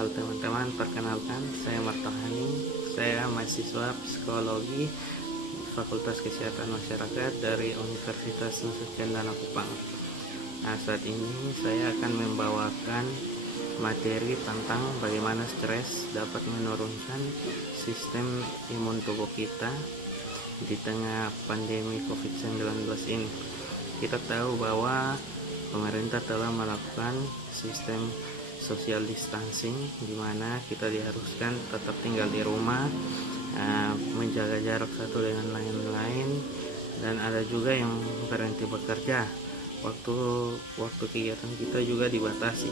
Halo teman-teman, perkenalkan saya Martohani. Saya mahasiswa psikologi Fakultas Kesehatan Masyarakat dari Universitas Nusa Cendana Kupang. Nah, saat ini saya akan membawakan materi tentang bagaimana stres dapat menurunkan sistem imun tubuh kita di tengah pandemi COVID-19 ini. Kita tahu bahwa pemerintah telah melakukan sistem social distancing, di mana kita diharuskan tetap tinggal di rumah, menjaga jarak satu dengan lain-lain, dan ada juga yang berhenti bekerja. Waktu kegiatan kita juga dibatasi.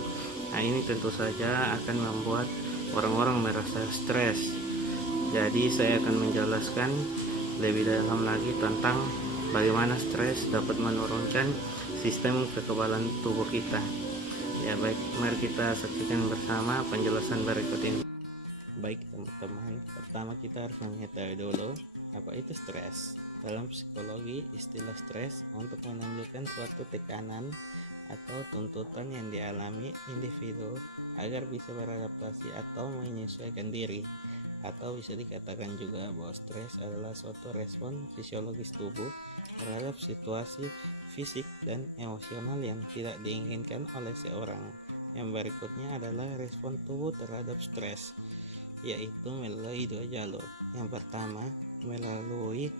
Nah, ini tentu saja akan membuat orang-orang merasa stres. Jadi saya akan menjelaskan lebih dalam lagi tentang bagaimana stres dapat menurunkan sistem kekebalan tubuh kita. Ya baik, mari kita saksikan bersama penjelasan berikut ini. Baik teman-teman, pertama kita harus mengetahui dulu apa itu stres. Dalam psikologi, istilah stres untuk menunjukkan suatu tekanan atau tuntutan yang dialami individu agar bisa beradaptasi atau menyesuaikan diri. Atau bisa dikatakan juga bahwa stres adalah suatu respon fisiologis tubuh terhadap situasi fisik dan emosional yang tidak diinginkan oleh seorang. Yang berikutnya adalah respon tubuh terhadap stres, yaitu melalui dua jalur. Yang pertama, melalui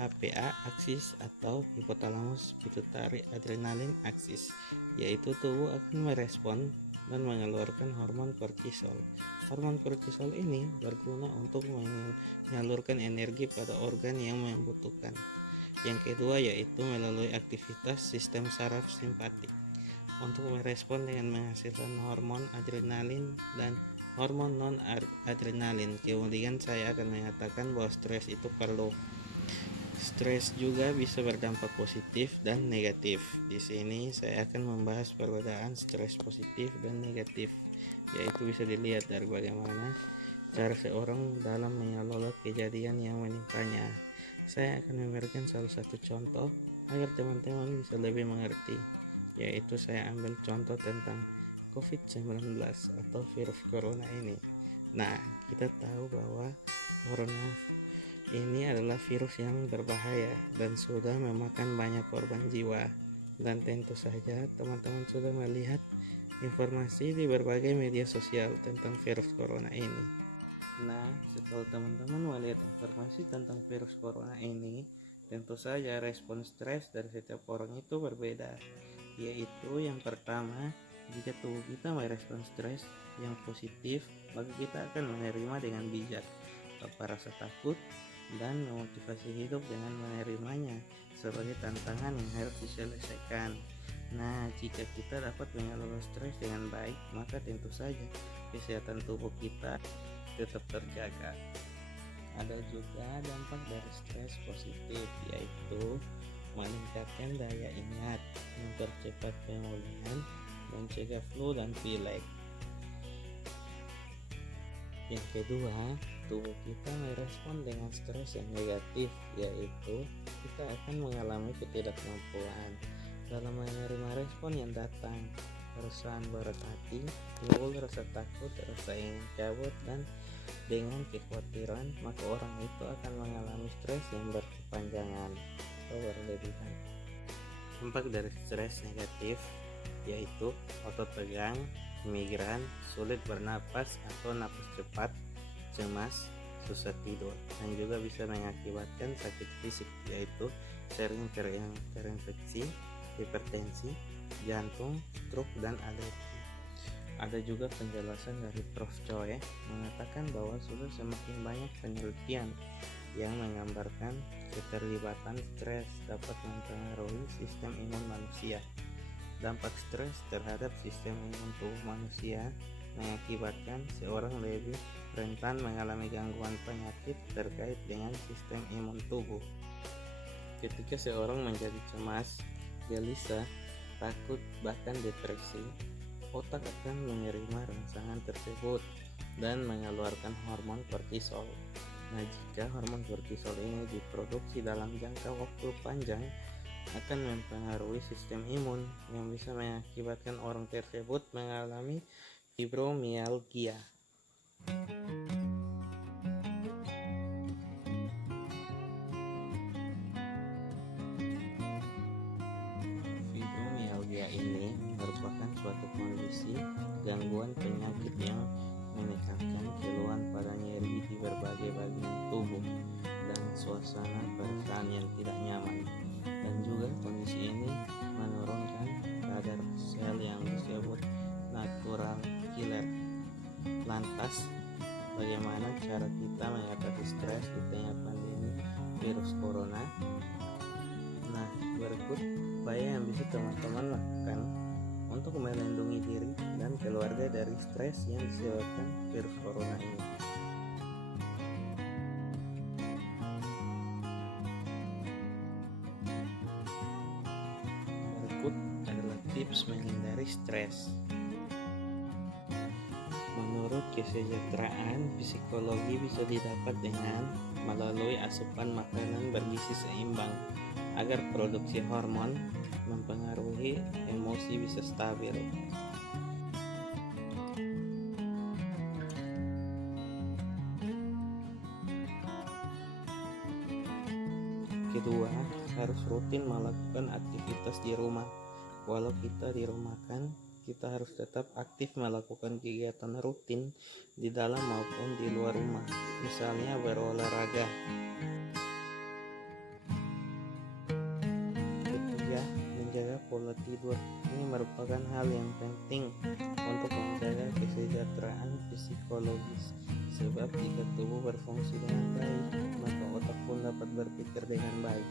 HPA aksis atau hipotalamus pituitary adrenaline aksis, yaitu tubuh akan merespon dan mengeluarkan hormon kortisol. Hormon kortisol ini berguna untuk menyalurkan energi pada organ yang membutuhkan. Yang kedua yaitu melalui aktivitas sistem saraf simpatik untuk merespon dengan menghasilkan hormon adrenalin dan hormon non-adrenalin. Kemudian saya akan mengatakan bahwa stres itu perlu. Stres juga bisa berdampak positif dan negatif. Di sini saya akan membahas perbedaan stres positif dan negatif, yaitu bisa dilihat dari bagaimana cara seorang dalam mengelola kejadian yang menimpanya. Saya akan memberikan salah satu contoh agar teman-teman bisa lebih mengerti, yaitu saya ambil contoh tentang COVID-19 atau virus corona ini. Nah, kita tahu bahwa corona ini adalah virus yang berbahaya dan sudah memakan banyak korban jiwa. Dan tentu saja teman-teman sudah melihat informasi di berbagai media sosial tentang virus corona ini. Nah, setelah teman-teman melihat informasi tentang virus corona ini, tentu saja respon stres dari setiap orang itu berbeda. Yaitu yang pertama, jika tubuh kita merespon stres yang positif, maka kita akan menerima dengan bijak tanpa rasa takut dan memotivasi hidup dengan menerimanya sebagai tantangan yang harus diselesaikan. Nah, jika kita dapat mengelola stres dengan baik, maka tentu saja kesehatan tubuh kita tetap terjaga. Ada juga dampak dari stres positif, yaitu meningkatkan daya ingat, mempercepat pemulihan, mencegah flu dan pilek. Yang kedua, tubuh kita merespon dengan stres yang negatif, yaitu kita akan mengalami ketidakmampuan dalam menerima respon yang datang. Perasaan berat hati, timbul rasa takut, rasa ingin cabut, dan dengan kekhawatiran, maka orang itu akan mengalami stres yang berkepanjangan atau berlebihan. Dampak dari stres negatif yaitu otot tegang, migran, sulit bernapas atau napas cepat, cemas, susah tidur, dan juga bisa mengakibatkan sakit fisik yaitu sering terinfeksi, hipertensi, jantung, stroke, dan alergi. Ada juga penjelasan dari Prof. Choi mengatakan bahwa sudah semakin banyak penelitian yang menggambarkan keterlibatan stres dapat mempengaruhi sistem imun manusia. Dampak stres terhadap sistem imun tubuh manusia mengakibatkan seorang lebih rentan mengalami gangguan penyakit terkait dengan sistem imun tubuh. Ketika seorang menjadi cemas, gelisah, takut, bahkan depresi, otak akan menerima rangsangan tersebut dan mengeluarkan hormon kortisol. Nah, jika hormon kortisol ini diproduksi dalam jangka waktu panjang, akan mempengaruhi sistem imun yang bisa mengakibatkan orang tersebut mengalami fibromialgia. Fibromialgia ini merupakan suatu kondisi gangguan penyakit yang menekankan keluhan pada nyeri di berbagai bagian tubuh dan suasana perasaan yang tidak nyaman, dan juga kondisi ini menurunkan kadar sel yang disebut natural killer. Lantas, bagaimana cara kita mengatasi stres di tengah pandemi virus corona? Nah, berikut upaya yang bisa teman-teman lakukan untuk melindungi diri dan keluarga dari stres yang disebabkan virus corona ini. Berikut adalah tips menghindari stres. Menurut kesejahteraan, psikologi bisa didapat dengan melalui asupan makanan bergizi seimbang agar produksi hormon mempengaruhi emosi bisa stabil. Kedua, harus rutin melakukan aktivitas di rumah. Walau kita dirumahkan, kita harus tetap aktif melakukan kegiatan rutin di dalam maupun di luar rumah, misalnya berolahraga. Ketiga, menjaga pola tidur. Ini merupakan hal yang penting untuk menjaga kesejahteraan psikologis, sebab jika tubuh berfungsi dengan baik, maka otak pun dapat berpikir dengan baik.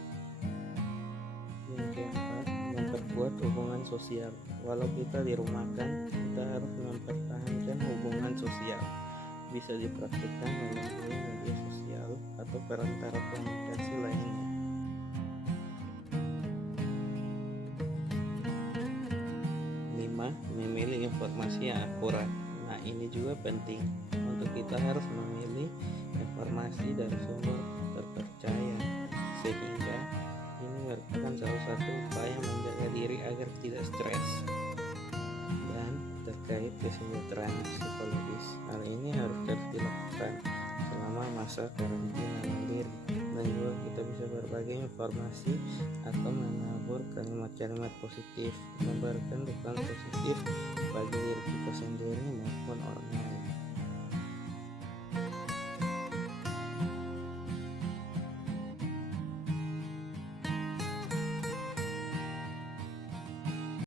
Yang keempat, memperkuat hubungan sosial. Walau kita dirumahkan, kita harus mempertahankan hubungan sosial. Bisa dipraktikkan melalui media sosial atau perantara komunikasi lainnya. 5. Memilih informasi yang akurat. Nah, ini juga penting. Untuk kita harus memilih informasi dari sumber terpercaya, sehingga ini merupakan salah satu upaya menjaga diri agar tidak stres. Dan terkait kesejahteraan psikologis, hal ini harus terus dilakukan selama masa karantina mandiri, dan juga kita bisa berbagi informasi atau menabur kalimat-kalimat positif, memberikan dukungan positif